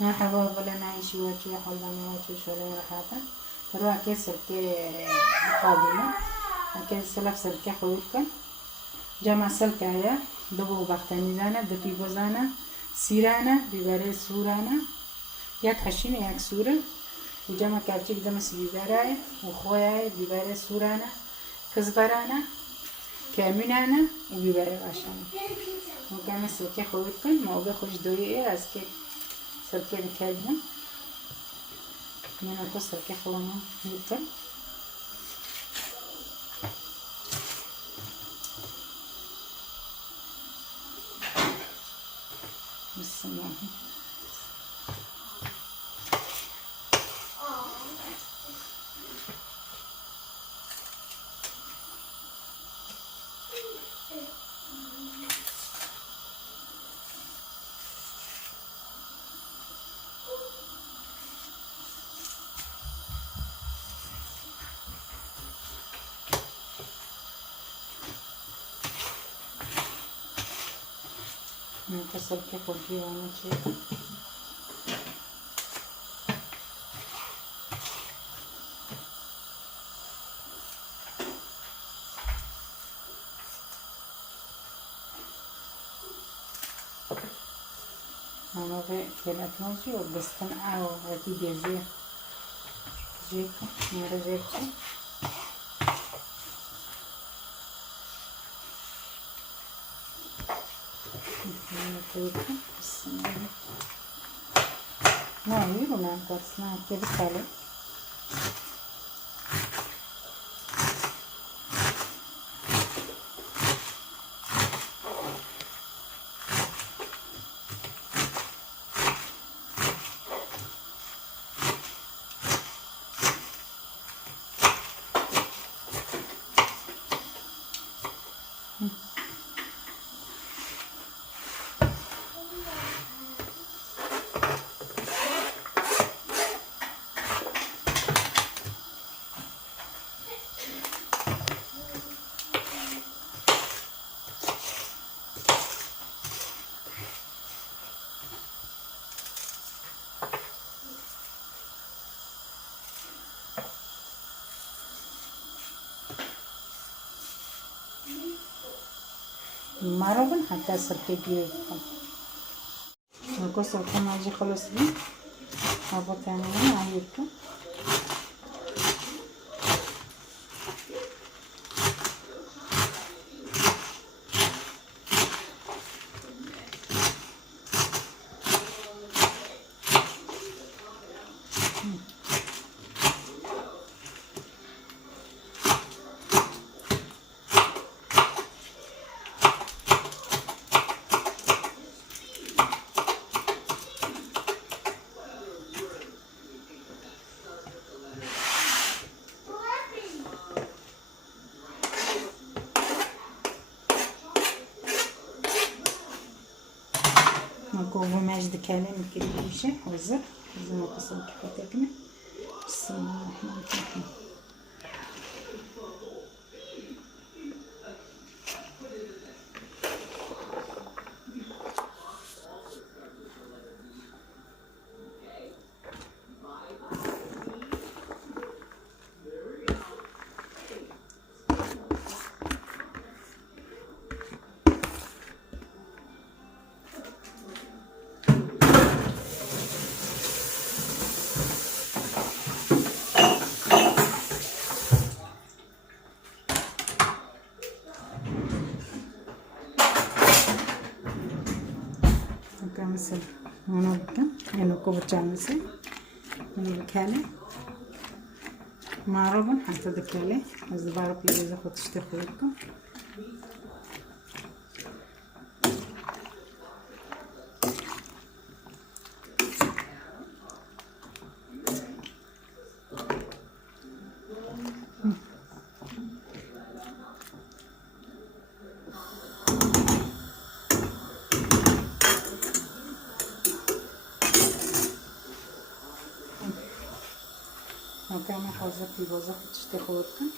مرحبا بلا نعيش وجه حلنا وجه شوري رحاتا روح كسر كي قادمة كسر لفسر كي خويركن جمع سلكايا دبو بختاني زانا دبي بوزانا سيرانا ببره سورانا يك حشينة يك سورة وجمع كابتشيك دمس ببره وخويا ببره سورانا كزبرانا كامينانا وببره عشان وكان سلكي خويركن ما بخوش دويه از كي سلكي بكلمه من القصة كيف لنا نبدأ بسم الله نتصل كيف ودي وانا شيء أنا في كلمة نوشي وبستن أو هدي جزير جيكو مرة جيكو بسم الله ما يبغى ناقص كيف كله معروفن حتى سلكي بيوكم القصة كم عجي خلص دي أبو تعملين عيركم نكون ماجد كلام كريشة وزر زي ما قصد كفتكنا بسم الله الرحمن الرحيم مثل هنا بكم يعني كوب مثل من الكالة مع ربن حتى الكالة إذا بعرف إذا خد تشتغل لكم وكمان حوزة في بوزة تشتغل لكم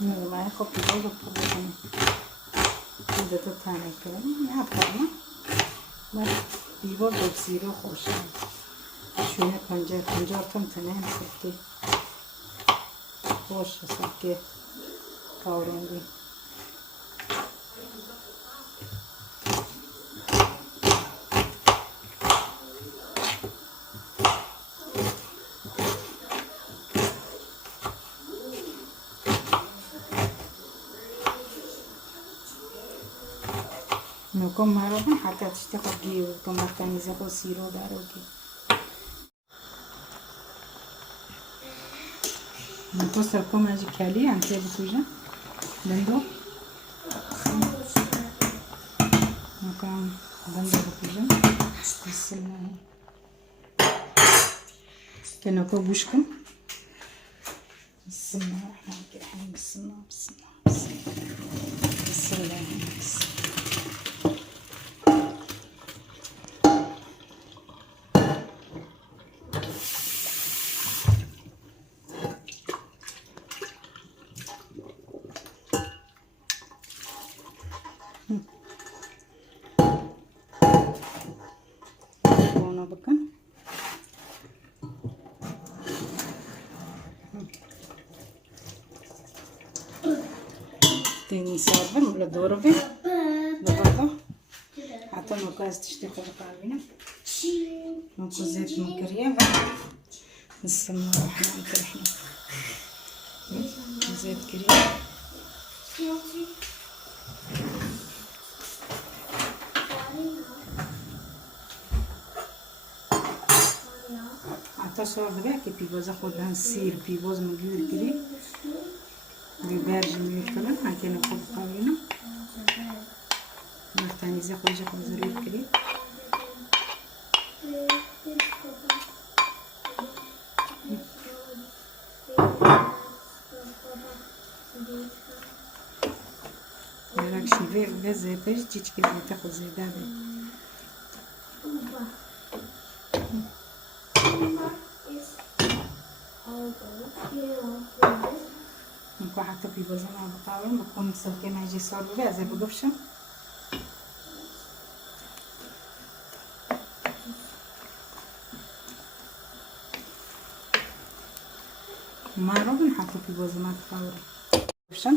ما ياخد بيبوظ الطبخ. إذا تطعم الكلام ما أفضل ما بيبوظ بصيره خوش. شو هيك خنجر تمام سكي خوش سكي كاورين دي. نكون معروفة حتى تشتغل جيو كم كان يزخو سيرو داروكي. نتصل كم أجي كالي عن تي بسوجا بندو مكان بندو بسوجا بسم الله كنا كوبوشكم بسم الله الرحمن الرحيم بسم الله بسم الله بسم الله بسم الله بسم الله. bakın. تاني صابر ولا ضربة ضغطة حتى ما كاز تشتغل قابلة نقول زيت مكرية بسم الله الرحمن الرحيم زيت كريم تصور بقى بيبوز اخدها نسير بيبوز مجيور كريم بيبرج ميور كلام هكذا ناخد قوينا نحتاني زي خوجة زرير كريم راكشي في زيتاج تيجي كده تاخد زي دابي نكون حتى في بزنا بطاول بكون مسوكي ما يجي صار بقى زي بقفشة ما روح نحط في بزنا بطاول بقفشة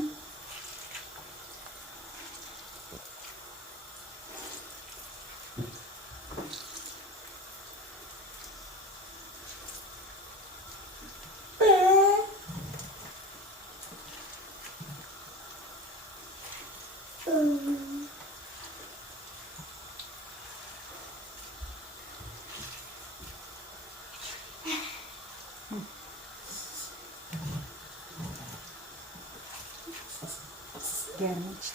gelmiş.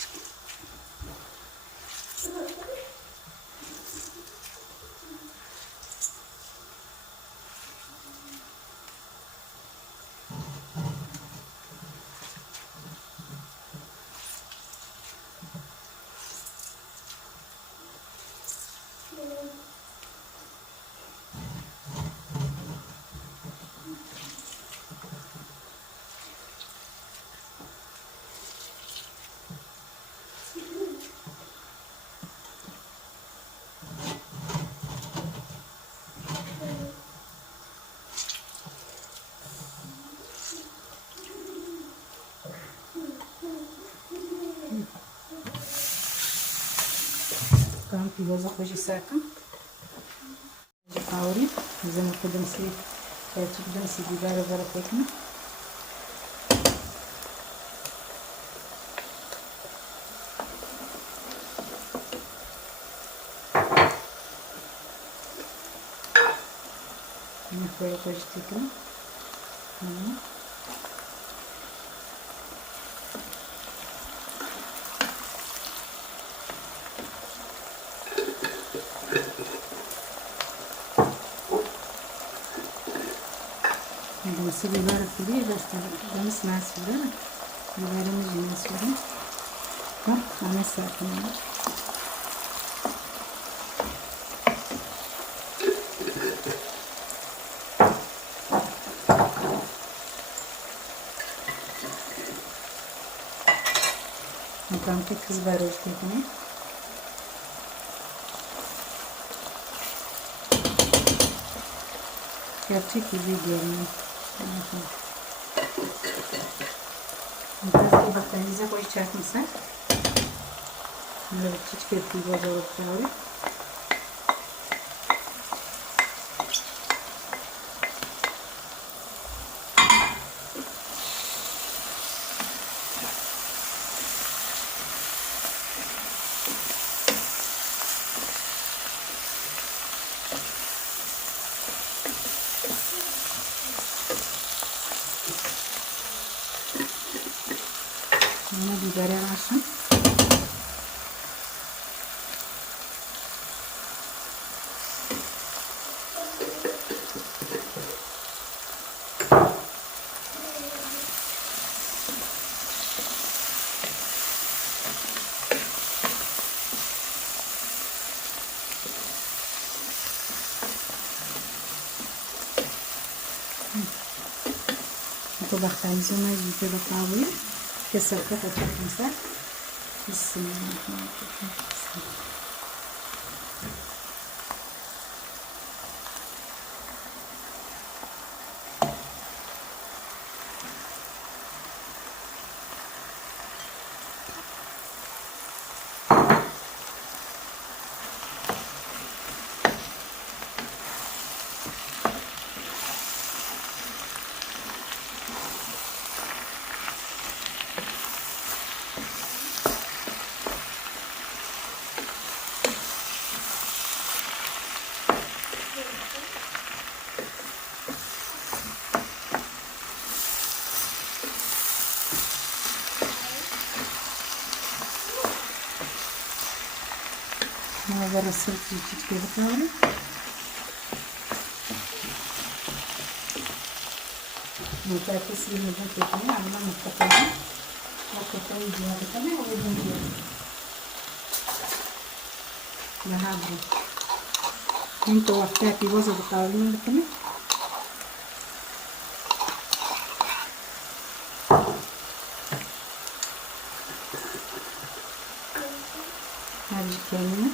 كان في وزق وجي ساكن وجي قاوري زي ما قدم سي تقدم سي بيبارة برفكنا نخوي وجي تكنا بس بيبارك فيه بس ده اسمها سودان بيبارك من السودان ها أنا ساكنة كم كزبرة وشتيتني كرتي كذي ديالنا نتازكي بطانيزة كويس شاك مسا نلا بتشيش كرتي بوزور بتاوري هنا بيبري عشان بختاريزو ما يجي بقاوي كسر كفة شكل بسم الله الرحمن الرحيم هذا رسلت جديد كده بطاولة متاكس اللي بنتكلم عملنا متكلم وكتاي جواب كمان وبنجيب لهذا انت وقتها في وسط الطاولة كمان هذه كاملة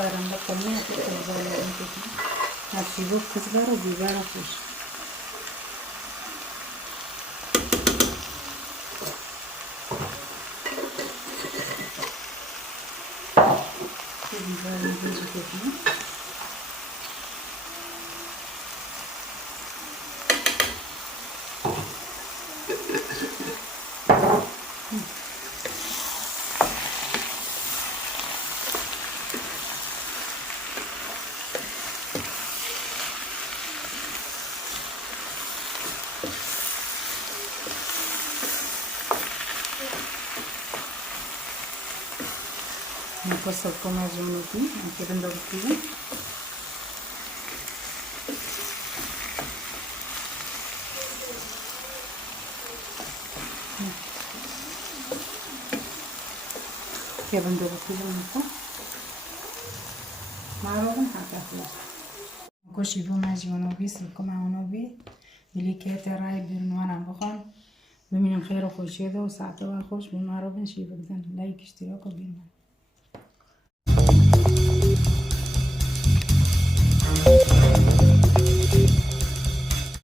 كزبرة مبطلين كزبرة هتسيبوه كزبرة وبيبارة فوش بيبارة بيجي كده نفصل كماجون فيه كده نضرب كده كده نضرب كده نقطة معروفة حتى خلاص نكوشي بو ماجون وبيس الكما ونوبي اللي كاتراي بالنوان عم بخون بمن خير خوش هذا وساعته خوش بمعروفة شي بقدر لايك اشتراك وبيرمان